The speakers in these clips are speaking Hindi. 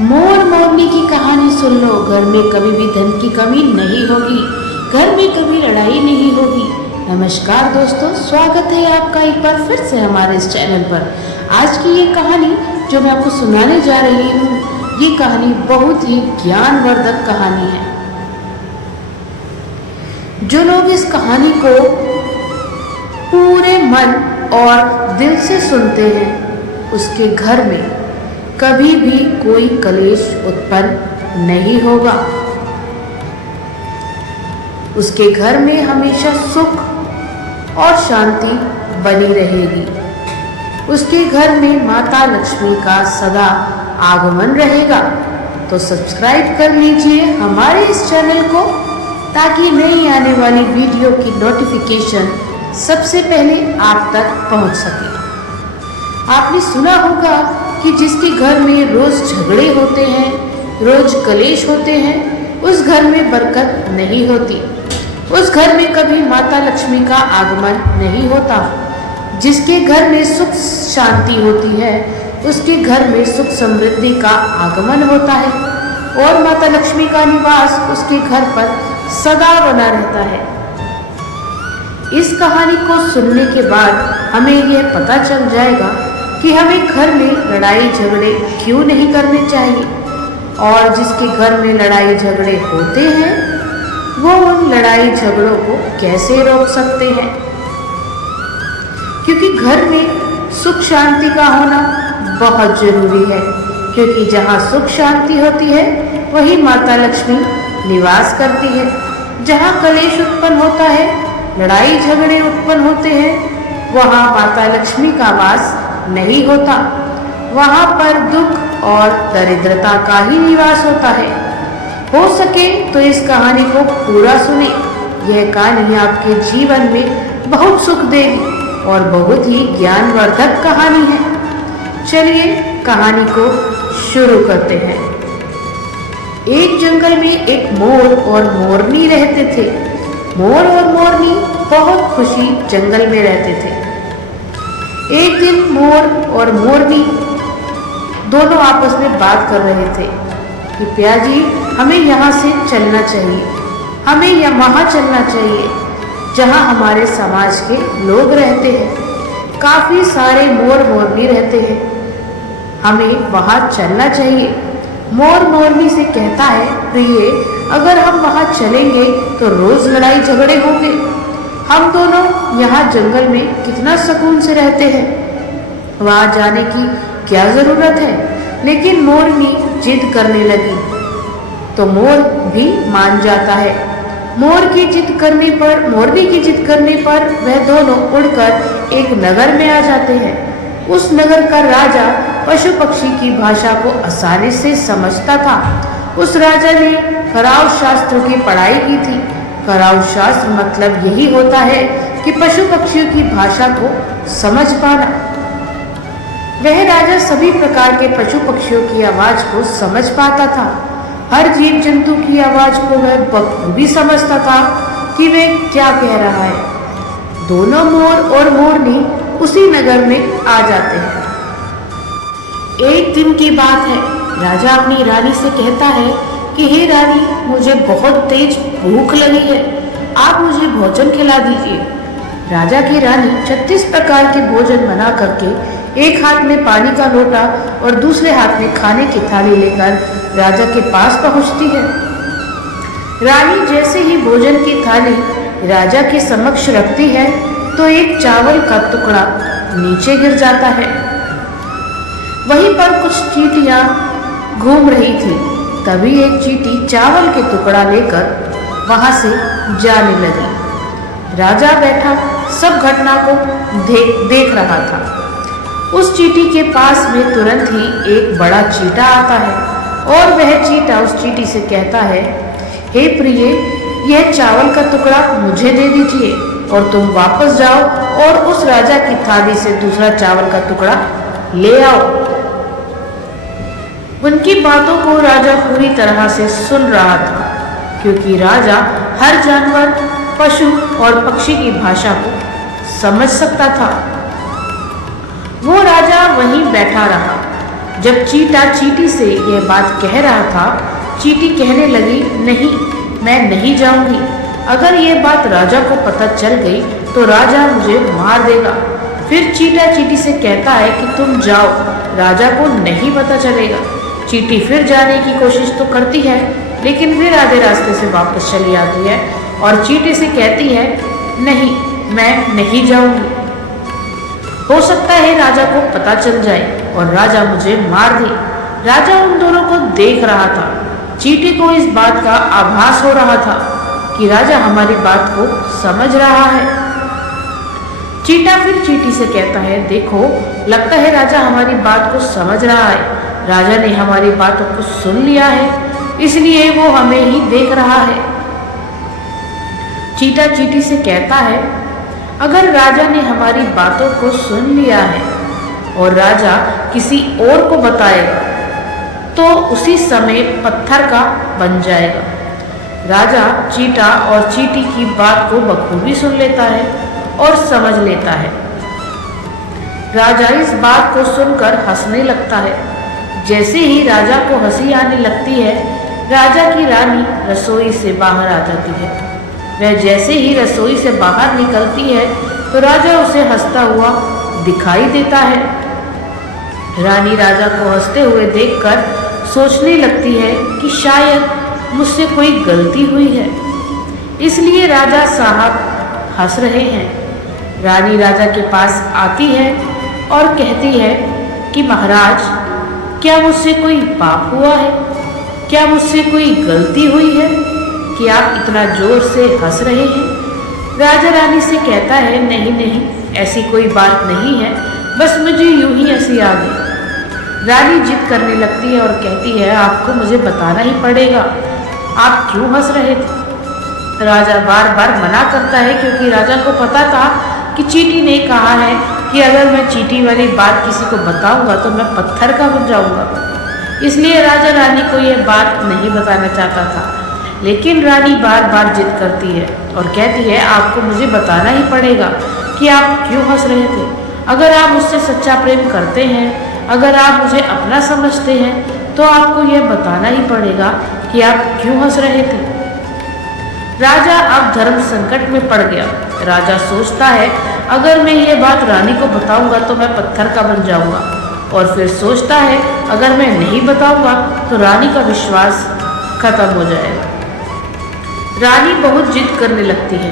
मोर मोरनी की कहानी सुन लो। घर में कभी भी धन की कमी नहीं होगी, घर में कभी लड़ाई नहीं होगी। नमस्कार दोस्तों, स्वागत है आपका एक बार फिर से हमारे इस चैनल पर। आज की ये कहानी जो मैं आपको सुनाने जा रही हूँ, ये कहानी बहुत ही ज्ञानवर्धक कहानी है। जो लोग इस कहानी को पूरे मन और दिल से सुनते हैं, उसके घर में कभी भी कोई कलेश उत्पन्न नहीं होगा। उसके घर में हमेशा सुख और शांति बनी रहेगी। उसके घर में माता लक्ष्मी का सदा आगमन रहेगा। तो सब्सक्राइब कर लीजिए हमारे इस चैनल को, ताकि नई आने वाली वीडियो की नोटिफिकेशन सबसे पहले आप तक पहुंच सके। आपने सुना होगा कि जिसके घर में रोज झगड़े होते हैं, रोज कलेश होते हैं, उस घर में बरकत नहीं होती। उस घर में कभी माता लक्ष्मी का आगमन नहीं होता। जिसके घर में सुख शांति होती है, उसके घर में सुख समृद्धि का आगमन होता है और माता लक्ष्मी का निवास उसके घर पर सदा बना रहता है। इस कहानी को सुनने के बाद हमें यह पता चल जाएगा कि हमें घर में लड़ाई झगड़े क्यों नहीं करने चाहिए, और जिसके घर में लड़ाई झगड़े होते हैं वो उन लड़ाई झगड़ों को कैसे रोक सकते हैं। क्योंकि घर में सुख शांति का होना बहुत जरूरी है, क्योंकि जहाँ सुख शांति होती है वही माता लक्ष्मी निवास करती है। जहाँ कलेश उत्पन्न होता है, लड़ाई झगड़े उत्पन्न होते हैं, वहाँ माता लक्ष्मी का वास नहीं होता। वहाँ पर दुख और दरिद्रता का ही निवास होता है। हो सके तो इस कहानी को पूरा सुने। यह कहानी आपके जीवन में बहुत सुख देगी और बहुत ही ज्ञानवर्धक कहानी है। चलिए कहानी को शुरू करते हैं। एक जंगल में एक मोर और मोरनी रहते थे। मोर और मोरनी बहुत खुशी जंगल में रहते थे। एक दिन मोर और मोरनी दोनों आपस में बात कर रहे थे कि पियाजी, हमें यहाँ से चलना चाहिए, हमें वहाँ चलना चाहिए जहाँ हमारे समाज के लोग रहते हैं। काफ़ी सारे मोर मोरनी रहते हैं, हमें वहाँ चलना चाहिए। मोर मोरनी से कहता है, प्रिय, अगर हम वहाँ चलेंगे तो रोज लड़ाई झगड़े होंगे। हम दोनों यहाँ जंगल में कितना सुकून से रहते हैं, वहाँ जाने की क्या जरूरत है। लेकिन मोरनी जिद करने लगी तो मोर भी मान जाता है। मोरनी की जिद करने पर वह दोनों उड़कर एक नगर में आ जाते हैं। उस नगर का राजा पशु पक्षी की भाषा को आसानी से समझता था। उस राजा ने खराव शास्त्र की पढ़ाई की थी। खराव शास्त्र मतलब यही होता है कि पशु पक्षियों की भाषा को समझ पाना। वह राजा सभी प्रकार के पशु पक्षियों की आवाज को समझ पाता था। हर जीव जंतु की आवाज को वह बखूबी समझता था कि वह क्या कह रहा है। दोनों मोर और मोरनी उसी नगर में आ जाते हैं। एक दिन की बात है। राजा अपनी रानी से कहता है कि हे रानी, मुझे बहुत तेज भूख लगी है, आप मुझे भोजन खिला दीजिए। राजा की रानी 36 प्रकार के भोजन बना करके एक हाथ में पानी का लोटा और दूसरे हाथ में खाने की थाली लेकर राजा के पास पहुंचती है। रानी जैसे ही भोजन की थाली राजा के समक्ष रखती है तो एक चावल का टुकड़ा नीचे गिर जाता है। वहीं पर कुछ चींटियां घूम रही थी। तभी एक चींटी चावल के टुकड़ा लेकर वहां से जाने लगी। राजा बैठा सब घटना को देख रहा था। उस चींटी के पास में तुरंत ही एक बड़ा चींटा आता है और वह चींटा उस चींटी से कहता है, हे प्रिय, यह चावल का टुकड़ा मुझे दे दीजिए और तुम वापस जाओ और उस राजा की थाली से दूसरा चावल का टुकड़ा ले आओ। उनकी बातों को राजा पूरी तरह से सुन रहा था, क्योंकि राजा हर जानवर, पशु और पक्षी की भाषा को समझ सकता था। वो राजा वहीं बैठा रहा। जब चीटा चींटी से यह बात कह रहा था, चींटी कहने लगी, नहीं, मैं नहीं जाऊंगी। अगर ये बात राजा को पता चल गई तो राजा मुझे मार देगा। फिर चीटा चींटी से कहता है कि तुम जाओ, राजा को नहीं पता चलेगा। चींटी फिर जाने की कोशिश तो करती है, लेकिन फिर आधे रास्ते से वापस चली आती है और चींटी से कहती है, नहीं, मैं नहीं जाऊंगी। हो सकता है राजा को पता चल जाए और राजा मुझे मार दे। राजा उन दोनों को देख रहा था। चींटी को इस बात का आभास हो रहा था कि राजा हमारी बात को समझ रहा है। चींटा फिर चींटी से कहता है, देखो, लगता है राजा हमारी बात को समझ रहा है। राजा ने हमारी बातों को सुन लिया है, इसलिए वो हमें ही देख रहा है। चींटा चींटी से कहता है, अगर राजा ने हमारी बातों को सुन लिया है और राजा किसी और को बताएगा तो उसी समय पत्थर का बन जाएगा। राजा चींटा और चींटी की बात को बखूबी सुन लेता है और समझ लेता है। राजा इस बात को सुनकर हंसने लगता है। जैसे ही राजा को हंसी आने लगती है, राजा की रानी रसोई से बाहर आ जाती है। वह जैसे ही रसोई से बाहर निकलती है तो राजा उसे हंसता हुआ दिखाई देता है। रानी राजा को हंसते हुए देखकर सोचने लगती है कि शायद मुझसे कोई गलती हुई है, इसलिए राजा साहब हंस रहे हैं। रानी राजा के पास आती है और कहती है कि महाराज, क्या मुझसे कोई पाप हुआ है? क्या मुझसे कोई गलती हुई है कि आप इतना जोर से हंस रहे हैं? राजा रानी से कहता है, नहीं नहीं, ऐसी कोई बात नहीं है, बस मुझे यूं ही हंसी आ गई। रानी जिद करने लगती है और कहती है, आपको मुझे बताना ही पड़ेगा, आप क्यों हंस रहे थे? राजा बार बार मना करता है क्योंकि राजा को पता था कि चींटी ने कहा है कि अगर मैं चींटी वाली बात किसी को बताऊंगा तो मैं पत्थर का बन जाऊंगा। इसलिए राजा रानी को यह बात नहीं बताना चाहता था, लेकिन रानी बार बार जिद करती है और कहती है, आपको मुझे बताना ही पड़ेगा कि आप क्यों हंस रहे थे। अगर आप मुझसे सच्चा प्रेम करते हैं, अगर आप मुझे अपना समझते हैं, तो आपको यह बताना ही पड़ेगा कि आप क्यों हंस रहे थे। राजा अब धर्म संकट में पड़ गया। राजा सोचता है, अगर मैं ये बात रानी को बताऊंगा तो मैं पत्थर का बन जाऊंगा, और फिर सोचता है अगर मैं नहीं बताऊंगा तो रानी का विश्वास खत्म हो जाएगा। रानी बहुत जिद करने लगती है।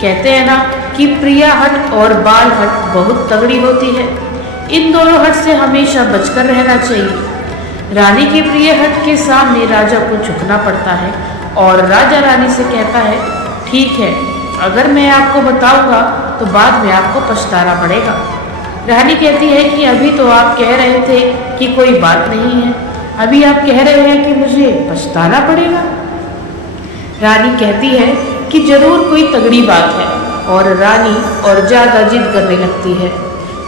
कहते हैं ना कि प्रिया हट और बाल हट बहुत तगड़ी होती है। इन दोनों हट से हमेशा बचकर रहना चाहिए। रानी की प्रिय हट के सामने राजा को झुकना पड़ता है और राजा रानी से कहता है, ठीक है, अगर मैं आपको बताऊंगा तो बाद में आपको पछताना पड़ेगा। रानी कहती है कि अभी तो आप कह रहे थे कि कोई बात नहीं है, अभी आप कह रहे हैं कि मुझे पछताना पड़ेगा। रानी कहती है कि जरूर कोई तगड़ी बात है, और रानी और ज़्यादा जिद करने लगती है।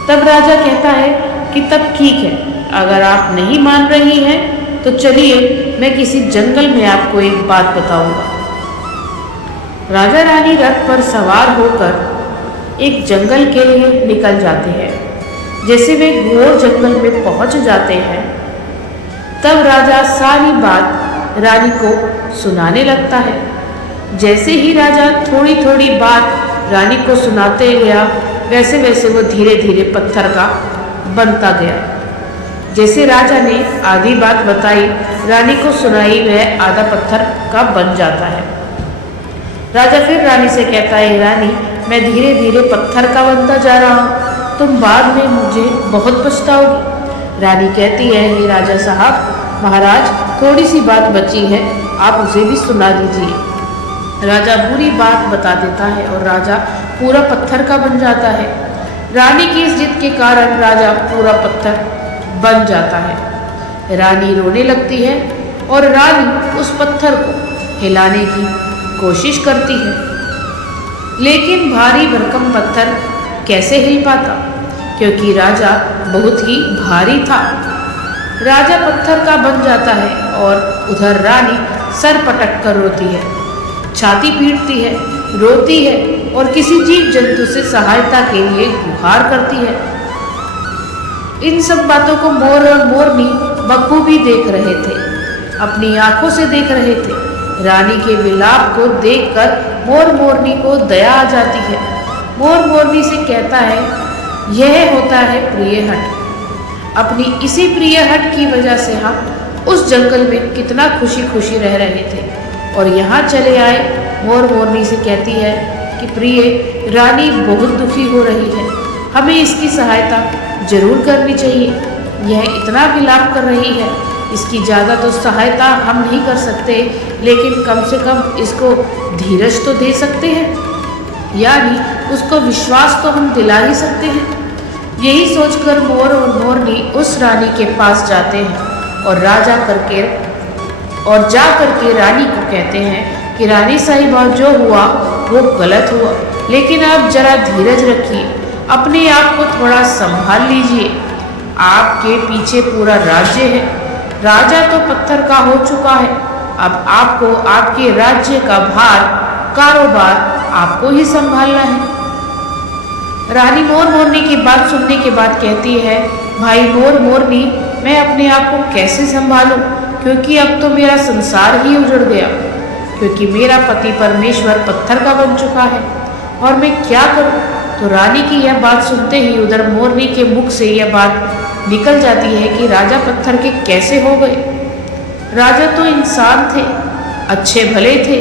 तब राजा कहता है कि तब ठीक है, अगर आप नहीं मान रही हैं तो चलिए मैं किसी जंगल में आपको एक बात बताऊंगा। राजा रानी रथ पर सवार होकर एक जंगल के लिए निकल जाते हैं। जैसे वे घोर जंगल में पहुंच जाते हैं, तब राजा सारी बात रानी को सुनाने लगता है। जैसे ही राजा थोड़ी थोड़ी बात रानी को सुनाते गया, वैसे वैसे वो धीरे धीरे पत्थर का बनता गया। जैसे राजा ने आधी बात बताई, रानी को सुनाई, वह आधा पत्थर का बन जाता है। राजा फिर रानी से कहता है, रानी, मैं धीरे धीरे पत्थर का बनता जा रहा हूँ, तुम बाद में मुझे बहुत पछताओगी। रानी कहती है, हे राजा साहब, महाराज, थोड़ी सी बात बची है, आप उसे भी सुना दीजिए। राजा पूरी बात बता देता है और राजा पूरा पत्थर का बन जाता है। रानी की इस जिद के कारण राजा पूरा पत्थर बन जाता है। रानी रोने लगती है और रानी उस पत्थर को हिलाने की कोशिश करती है, लेकिन भारी भरकम पत्थर कैसे हिल पाता, क्योंकि राजा बहुत ही भारी था। राजा पत्थर का बन जाता है और उधर रानी सर पटक कर रोती है, छाती पीटती है, रोती है और किसी जीव जंतु से सहायता के लिए गुहार करती है। इन सब बातों को मोर और मोरनी बखूबी देख रहे थे, अपनी आंखों से देख रहे थे। रानी के विलाप को देखकर मोर मोरनी को दया आ जाती है। मोर मोरनी से कहता है, यह होता है प्रिय हट। अपनी इसी प्रिय हट की वजह से हम उस जंगल में कितना खुशी खुशी रह रहे थे और यहाँ चले आए। मोर मोरनी से कहती है कि प्रिय रानी बहुत दुखी हो रही है, हमें इसकी सहायता जरूर करनी चाहिए। यह इतना विलाप कर रही है, इसकी ज़्यादा तो सहायता हम नहीं कर सकते, लेकिन कम से कम इसको धीरज तो दे सकते हैं, यानी उसको विश्वास तो हम दिला ही सकते हैं। यही सोचकर मोर और मोरनी उस रानी के पास जाते हैं और जा करके रानी को कहते हैं कि रानी साहिबा, जो हुआ वो गलत हुआ, लेकिन आप जरा धीरज रखिए, अपने आप को थोड़ा संभाल लीजिए। आपके पीछे पूरा राज्य है, राजा तो पत्थर का हो चुका है, अब आपको आपके राज्य का भार, कारोबार आपको ही संभालना है। रानी मोर मोरनी की बात सुनने के बाद कहती है, भाई मोर मोरनी, मैं अपने आप को कैसे संभालूं, क्योंकि अब तो मेरा संसार ही उजड़ गया, क्योंकि मेरा पति परमेश्वर पत्थर का बन चुका है और मैं क्या करूं। तो रानी की यह बात सुनते ही उधर मोरनी के मुख से यह बात निकल जाती है कि राजा पत्थर के कैसे हो गए। राजा तो इंसान थे, अच्छे भले थे,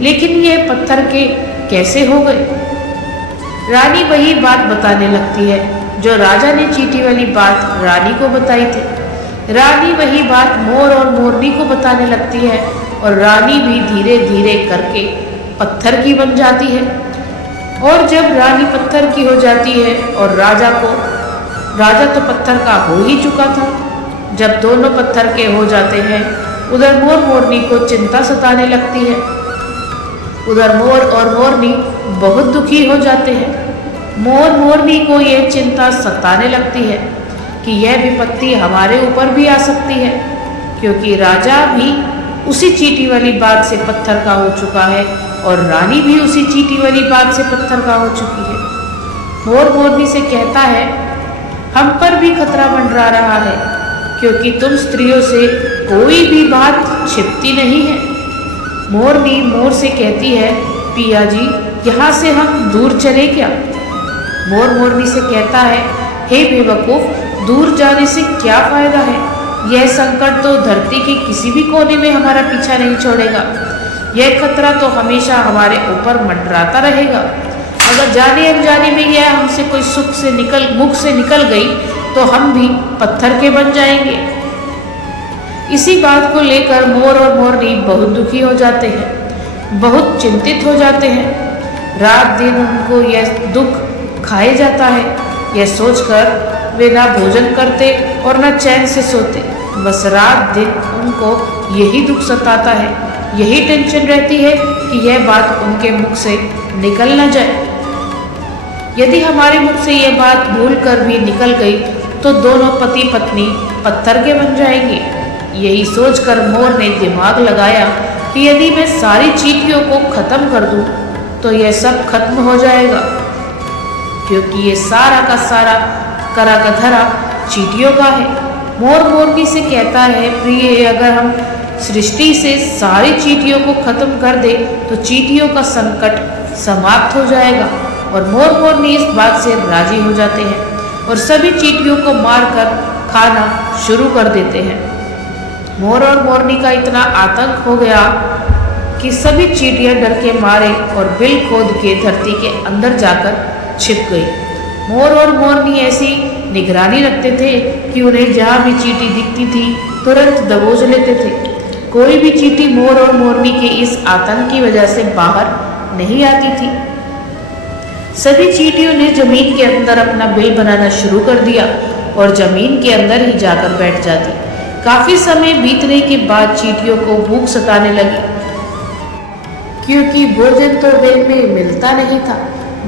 लेकिन ये पत्थर के कैसे हो गए। रानी वही बात बताने लगती है जो राजा ने चींटी वाली बात रानी को बताई थी। रानी वही बात मोर और मोरनी को बताने लगती है और रानी भी धीरे धीरे करके पत्थर की बन जाती है। और जब रानी पत्थर की हो जाती है और राजा तो पत्थर का हो ही चुका था। जब दोनों पत्थर के हो जाते हैं, उधर मोर मोरनी को चिंता सताने लगती है। उधर मोर और मोरनी बहुत दुखी हो जाते हैं। मोर मोरनी को यह चिंता सताने लगती है कि यह विपत्ति हमारे ऊपर भी आ सकती है, क्योंकि राजा भी उसी चींटी वाली बात से पत्थर का हो चुका है और रानी भी उसी चींटी वाली बात से पत्थर का हो चुकी है। मोर मोरनी से कहता है, हम पर भी खतरा मंडरा रहा है, क्योंकि तुम स्त्रियों से कोई भी बात छिपती नहीं है। मोरनी मोर से कहती है, पिया जी, यहाँ से हम दूर चले क्या। मोर मोरनी से कहता है, हे बेवकूफ, दूर जाने से क्या फायदा है, यह संकट तो धरती के किसी भी कोने में हमारा पीछा नहीं छोड़ेगा। यह खतरा तो हमेशा हमारे ऊपर मंडराता रहेगा। अगर जाने अनजाने में यह हमसे कोई मुख से निकल गई तो हम भी पत्थर के बन जाएंगे। इसी बात को लेकर मोर और मोरनी बहुत दुखी हो जाते हैं, बहुत चिंतित हो जाते हैं। रात दिन उनको यह दुख खाए जाता है। यह सोचकर वे ना भोजन करते और ना चैन से सोते। बस रात दिन उनको यही दुख सताता है, यही टेंशन रहती है कि यह बात उनके मुख से निकल न जाए। यदि हमारे मुख से यह बात भूल कर भी निकल गई तो दोनों पति पत्नी पत्थर के बन जाएंगे। यही सोचकर मोर ने दिमाग लगाया कि यदि मैं सारी चींटियों को खत्म कर दूं तो यह सब खत्म हो जाएगा, क्योंकि ये सारा का सारा करा का धरा चींटियों का है। मोर मोरनी से कहता है, प्रिय, अगर हम सृष्टि से सारी चींटियों को खत्म कर दे तो चींटियों का संकट समाप्त हो जाएगा। और मोर मोरनी इस बात से राजी हो जाते हैं और सभी चींटियों को मारकर खाना शुरू कर देते हैं। मोर और मोरनी का इतना आतंक हो गया कि सभी चींटियां डर के मारे और बिल खोद के धरती के अंदर जाकर छिप गई। मोर और मोरनी ऐसी निगरानी रखते थे कि उन्हें जहाँ भी चींटी दिखती थी तुरंत दबोच लेते थे। कोई भी चींटी मोर और मोरनी के इस आतंक की वजह से बाहर नहीं आती थी। सभी चींटियों ने जमीन के अंदर अपना बिल बनाना शुरू कर दिया और जमीन के अंदर ही जाकर बैठ जाती। काफी समय बीतने के बाद चींटियों को भूख सताने लगी, क्योंकि भोजन तो दिन में मिलता नहीं था,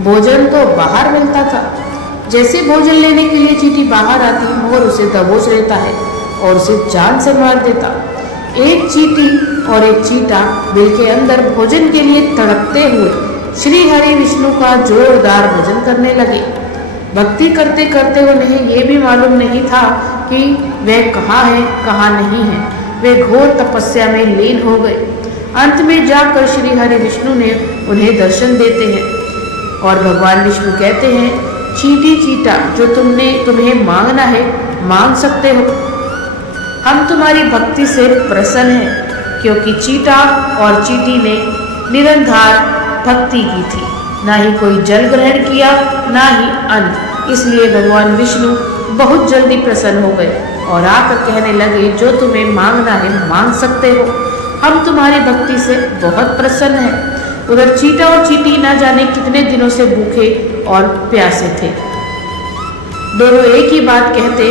भोजन तो बाहर मिलता था। जैसे भोजन लेने के लिए चींटी बाहर आती, मोर उसे दबोच लेता है और उसे जान से मार देता। एक चींटी और एक चींटा बिल के अंदर भोजन के लिए तड़पते हुए श्री हरि विष्णु का जोरदार भजन करने लगे। भक्ति करते करते उन्हें ये भी मालूम नहीं था कि वह कहाँ है कहाँ नहीं है। वे घोर तपस्या में लीन हो गए। अंत में जाकर श्री हरि विष्णु ने उन्हें दर्शन देते हैं और भगवान विष्णु कहते हैं, चींटी चीटा जो तुम्हें मांगना है मांग सकते हो। हम तुम्हारी भक्ति से प्रसन्न हैं, क्योंकि चीटा और चींटी ने निरंधार भक्ति की थी, ना ही कोई जल ग्रहण किया ना ही अन्न। इसलिए भगवान विष्णु बहुत जल्दी प्रसन्न हो गए और आकर कहने लगे, जो तुम्हें मांगना है मांग सकते हो, हम तुम्हारी भक्ति से बहुत प्रसन्न हैं। उधर चीटा और चींटी ना जाने कितने दिनों से भूखे और प्यासे थे। दोनों एक ही बात कहते,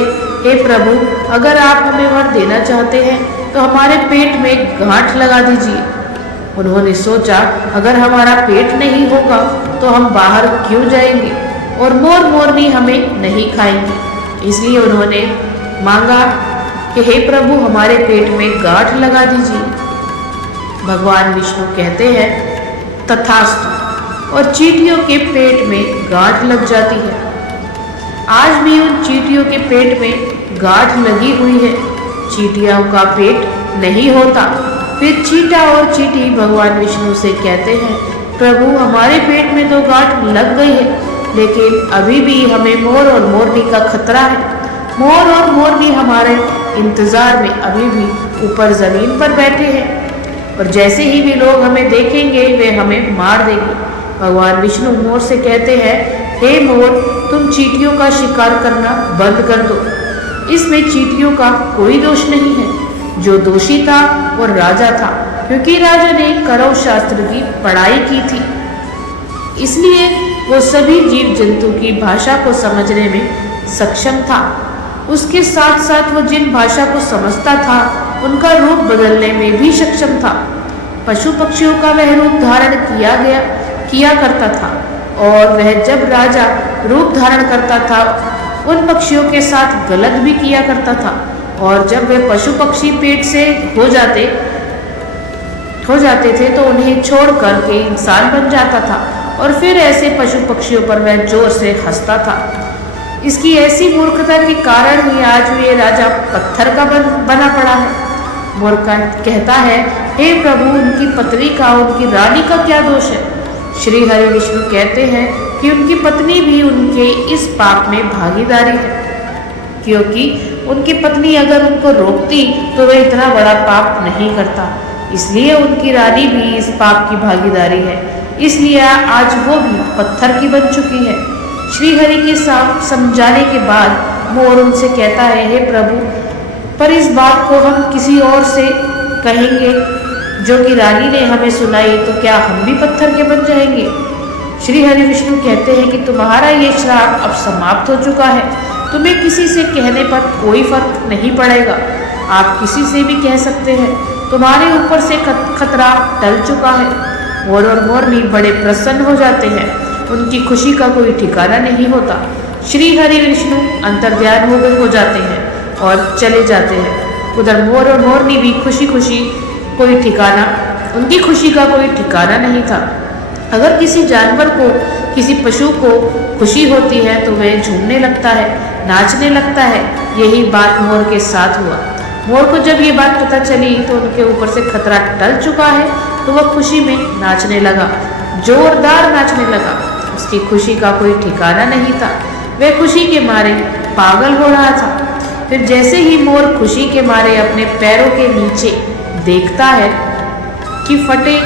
हे प्रभु, अगर आप हमें वर देना चाहते हैं तो हमारे पेट में गांठ लगा दीजिए। उन्होंने सोचा, अगर हमारा पेट नहीं होगा तो हम बाहर क्यों जाएंगे और मोर मोरनी हमें नहीं खाएंगे। इसलिए उन्होंने मांगा कि हे प्रभु, हमारे पेट में गांठ लगा दीजिए। भगवान विष्णु कहते हैं, तथास्तु, और चींटियों के पेट में गांठ लग जाती है। आज भी उन चींटियों के पेट में गांठ लगी हुई है, चींटियों का पेट नहीं होता। फिर चींटा और चींटी भगवान विष्णु से कहते हैं, प्रभु, हमारे पेट में तो गांठ लग गई है, लेकिन अभी भी हमें मोर और मोरनी का खतरा है। मोर और मोरनी हमारे इंतजार में अभी भी ऊपर जमीन पर बैठे हैं और जैसे ही भी लोग हमें देखेंगे वे हमें मार देंगे। भगवान विष्णु मोर से कहते हैं, हे मोर, तुम चींटियों का शिकार करना बंद कर दो। इसमें चींटियों का कोई दोष नहीं है। जो दोषी था वो राजा था, क्योंकि राजा ने करौ शास्त्र की पढ़ाई की थी, इसलिए वो सभी जीव जंतु की भाषा को समझने में सक्षम था। उसके साथ साथ वो जिन भाषा को समझता था उनका रूप बदलने में भी सक्षम था। पशु पक्षियों का वह रूप धारण किया करता था और वह जब राजा रूप धारण करता था उन पक्षियों के साथ गलत भी किया करता था, और जब वे पशु पक्षी पेट से हो जाते थे तो उन्हें छोड़ कर के इंसान बन जाता था और फिर ऐसे पशु पक्षियों पर वह जोर से हंसता था। इसकी ऐसी मूर्खता के कारण ही आज ये राजा पत्थर का बना पड़ा है। मूर्ख कहता है, हे प्रभु, उनकी पत्नी का, उनकी रानी का क्या दोष है। श्री हरि विष्णु कहते हैं कि उनकी पत्नी भी उनके इस पाप में भागीदारी है, क्योंकि उनकी पत्नी अगर उनको रोकती तो वह इतना बड़ा पाप नहीं करता। इसलिए उनकी रानी भी इस पाप की भागीदारी है, इसलिए आज वो भी पत्थर की बन चुकी है। श्री हरि के साथ समझाने के बाद मोर उनसे कहता है, हे प्रभु, पर इस बात को हम किसी और से कहेंगे जो कि रानी ने हमें सुनाई तो क्या हम भी पत्थर के बन जाएंगे। श्री हरि विष्णु कहते हैं कि तुम्हारा ये श्राप अब समाप्त हो चुका है, तुम्हें किसी से कहने पर कोई फर्क नहीं पड़ेगा। आप किसी से भी कह सकते हैं, तुम्हारे ऊपर से खतरा टल चुका है। मोर और मोरनी बड़े प्रसन्न हो जाते हैं, उनकी खुशी का कोई ठिकाना नहीं होता। श्री हरि विष्णु अंतर्ध्यान हो जाते हैं और चले जाते हैं। उधर मोर और मोरनी भी उनकी खुशी का कोई ठिकाना नहीं था। अगर किसी जानवर को, किसी पशु को खुशी होती है तो वह झूमने लगता है, नाचने लगता है। यही बात मोर के साथ हुआ। मोर को जब ये बात पता चली तो उनके ऊपर से खतरा टल चुका है तो वह खुशी में नाचने लगा, जोरदार नाचने लगा। उसकी खुशी का कोई ठिकाना नहीं था, वह खुशी के मारे पागल हो रहा था। फिर जैसे ही मोर खुशी के मारे अपने पैरों के नीचे देखता है कि फटे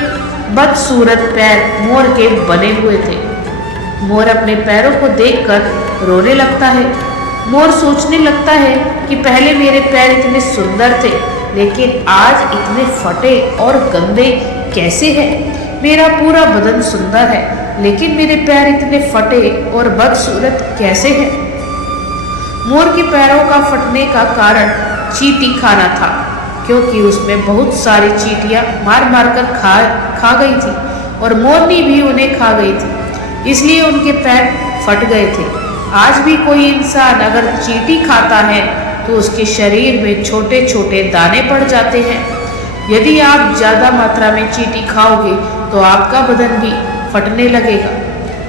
बदसूरत पैर मोर के बने हुए थे। मोर अपने पैरों को देखकर रोने लगता है। मोर सोचने लगता है कि पहले मेरे पैर इतने सुंदर थे, लेकिन आज इतने फटे और गंदे कैसे हैं। मेरा पूरा बदन सुंदर है, लेकिन मेरे पैर इतने फटे और बदसूरत कैसे हैं। मोर के पैरों का फटने का कारण चींटी खाना था, क्योंकि उसमें बहुत सारी चींटियां मार मार कर खा गई थी और मोरनी भी उन्हें खा गई थी, इसलिए उनके पैर फट गए थे। आज भी कोई इंसान अगर चींटी खाता है तो उसके शरीर में छोटे छोटे दाने पड़ जाते हैं। यदि आप ज़्यादा मात्रा में चींटी खाओगे तो आपका बदन भी फटने लगेगा।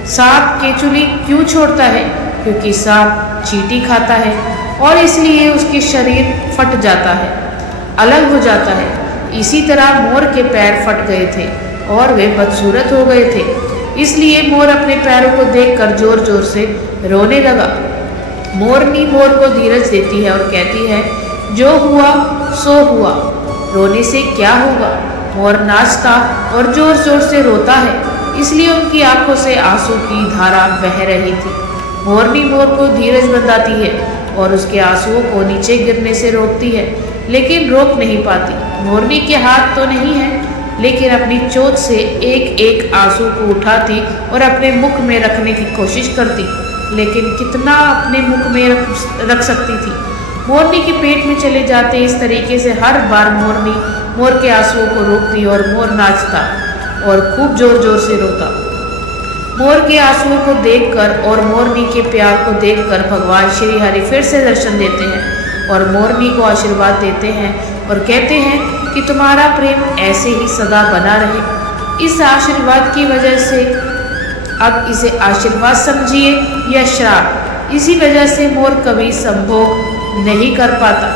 सांप केचुली क्यों छोड़ता है? क्योंकि सांप चींटी खाता है और इसलिए उसके शरीर फट जाता है, अलग हो जाता है। इसी तरह मोर के पैर फट गए थे और वे बदसूरत हो गए थे, इसलिए मोर अपने पैरों को देखकर जोर जोर से रोने लगा। मोरनी मोर को धीरज देती है और कहती है, जो हुआ सो हुआ, रोने से क्या होगा। मोर नाचता और जोर जोर से रोता है, इसलिए उनकी आंखों से आंसू की धारा बह रही थी। मोरनी मोर को धीरज बंधाती है और उसके आंसुओं को नीचे गिरने से रोकती है, लेकिन रोक नहीं पाती। मोरनी के हाथ तो नहीं है, लेकिन अपनी चोंच से एक एक आंसू को उठाती और अपने मुख में रखने की कोशिश करती, लेकिन कितना अपने मुख में रख सकती थी। मोरनी के पेट में चले जाते। इस तरीके से हर बार मोरनी मोर के आंसुओं को रोकती और मोर नाचता और खूब जोर जोर से रोता। मोर के आंसुओं को देखकर और मोरनी के प्यार को देखकर भगवान श्री हरि फिर से दर्शन देते हैं और मोरनी को आशीर्वाद देते हैं और कहते हैं कि तुम्हारा प्रेम ऐसे ही सदा बना रहे। इस आशीर्वाद की वजह से अब इसे आशीर्वाद समझिए या श्राप। इसी वजह से मोर कभी संभोग नहीं कर पाता,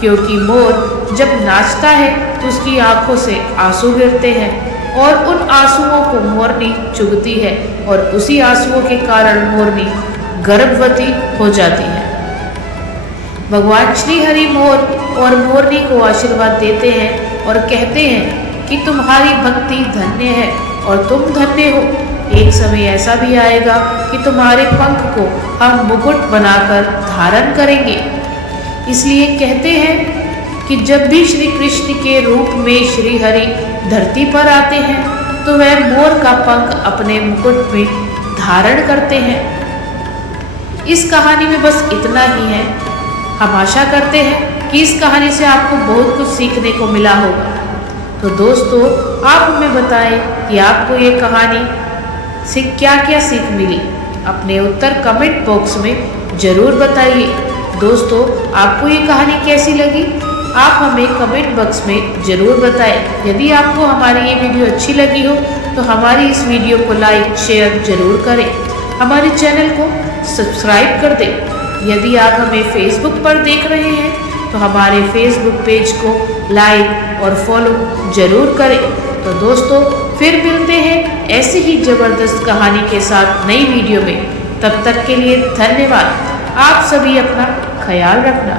क्योंकि मोर जब नाचता है तो उसकी आंखों से आंसू गिरते हैं और उन आंसुओं को मोरनी चुगती है और उसी आंसुओं के कारण मोरनी गर्भवती हो जाती है। भगवान श्री हरि मोर और मोरनी को आशीर्वाद देते हैं और कहते हैं कि तुम्हारी भक्ति धन्य है और तुम धन्य हो। एक समय ऐसा भी आएगा कि तुम्हारे पंख को हम मुकुट बनाकर धारण करेंगे। इसलिए कहते हैं कि जब भी श्री कृष्ण के रूप में श्री हरि धरती पर आते हैं तो वह मोर का पंख अपने मुकुट में धारण करते हैं। इस कहानी में बस इतना ही है। हम आशा करते हैं कि इस कहानी से आपको बहुत कुछ सीखने को मिला होगा। तो दोस्तों, आप हमें बताएं कि आपको ये कहानी से क्या क्या सीख मिली। अपने उत्तर कमेंट बॉक्स में ज़रूर बताइए। दोस्तों, आपको ये कहानी कैसी लगी, आप हमें कमेंट बॉक्स में ज़रूर बताएं। यदि आपको हमारी ये वीडियो अच्छी लगी हो तो हमारी इस वीडियो को लाइक शेयर ज़रूर करें। हमारे चैनल को सब्सक्राइब कर दें। यदि आप हमें फेसबुक पर देख रहे हैं तो हमारे फेसबुक पेज को लाइक और फॉलो ज़रूर करें। तो दोस्तों, फिर मिलते हैं ऐसी ही ज़बरदस्त कहानी के साथ नई वीडियो में। तब तक के लिए धन्यवाद। आप सभी अपना ख्याल रखना।